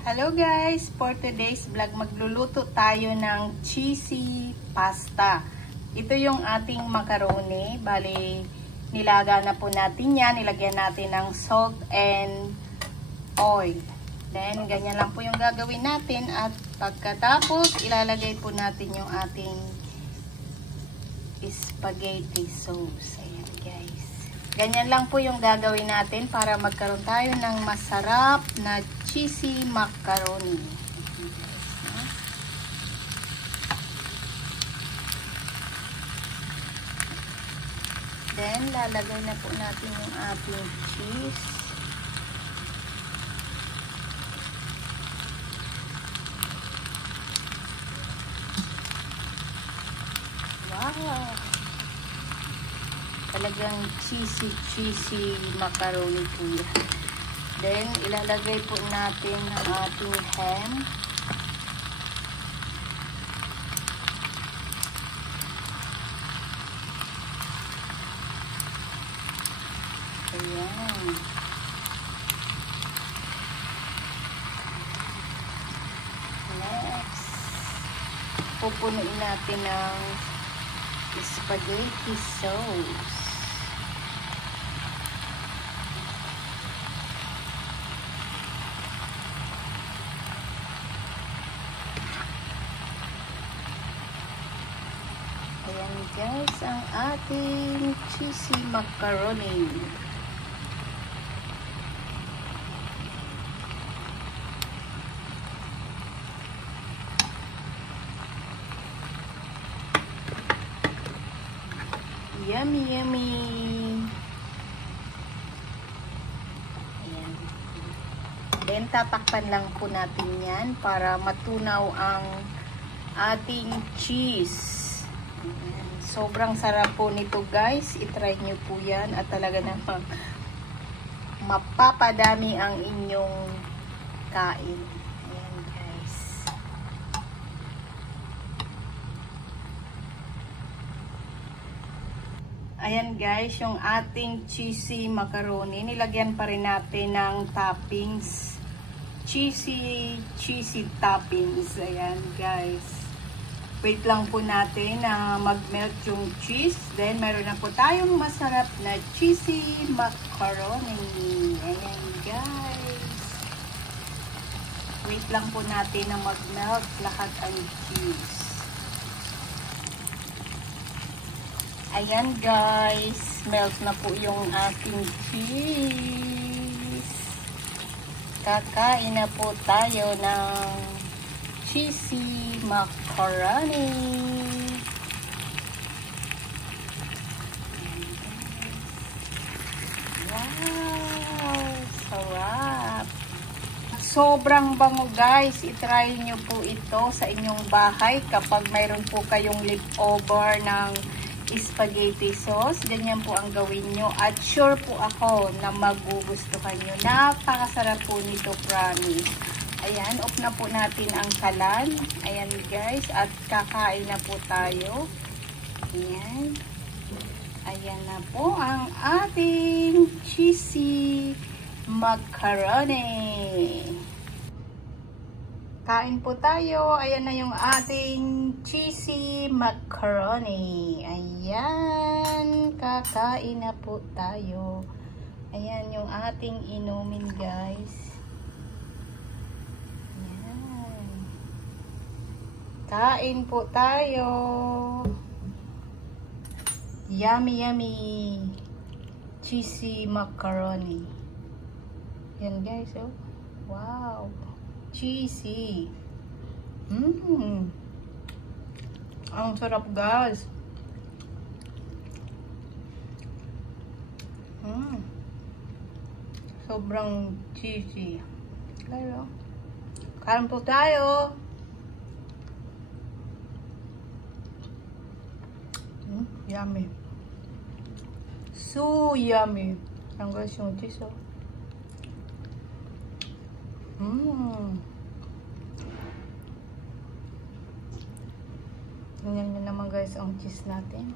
Hello guys! For today's vlog, magluluto tayo ng cheesy pasta. Ito yung ating macaroni. Bali, nilaga na po natin yan. Nilagyan natin ng salt and oil. Then, ganyan lang po yung gagawin natin. At pagkatapos, ilalagay po natin yung ating spaghetti sauce. Ayan guys. Ganyan lang po yung gagawin natin para magkaroon tayo ng masarap na cheesy macaroni. Then, lalagay na po natin yung ating cheese. Wow! Talagang cheesy macaroni po yan. Then, ilalagay po natin ang ating ham. Ayan. Next, pupunuin natin ng spaghetti sauce. Ayan guys, ang ating cheesy macaroni. Yummy, yummy! Ayan. Then, tatakpan lang po natin yan para matunaw ang ating cheese. Ayan. Sobrang sarap po nito guys. I-try nyo po yan at talaga namang mapapadami ang inyong kain. Ayan guys. Ayan guys, yung ating cheesy macaroni. Nilagyan pa rin natin ng toppings. Cheesy toppings. Ayan guys. Wait lang po natin na mag-melt yung cheese. Then, meron na po tayong masarap na cheesy macaroni. Ayan, guys. Wait lang po natin na mag-melt lahat ang cheese. Ayan, guys. Melt na po yung ating cheese. Kakain na po tayo ng cheesy macaroni. Wow! Sarap! Sobrang bango guys. I-try nyo po ito sa inyong bahay kapag mayroon po kayong leftover ng spaghetti sauce. Ganyan po ang gawin nyo. At sure po ako na magugustuhan nyo. Napakasarap po nito, promise. Ayan, off na po natin ang kalan. Ayan guys, at kakain na po tayo. Ayan. Ayan na po ang ating cheesy macaroni. Kain po tayo. Ayan na yung ating cheesy macaroni. Ayan, kakain na po tayo. Ayan yung ating inumin guys. Kain po tayo. Yummy, yummy. Cheesy macaroni. Yan guys, oh. Wow. Cheesy. Ang sarap guys. Sobrang cheesy. Kaya, kain po tayo. Yummy. So yummy. Ang guys yung cheese, oh. Ganyan na naman guys ang cheese natin.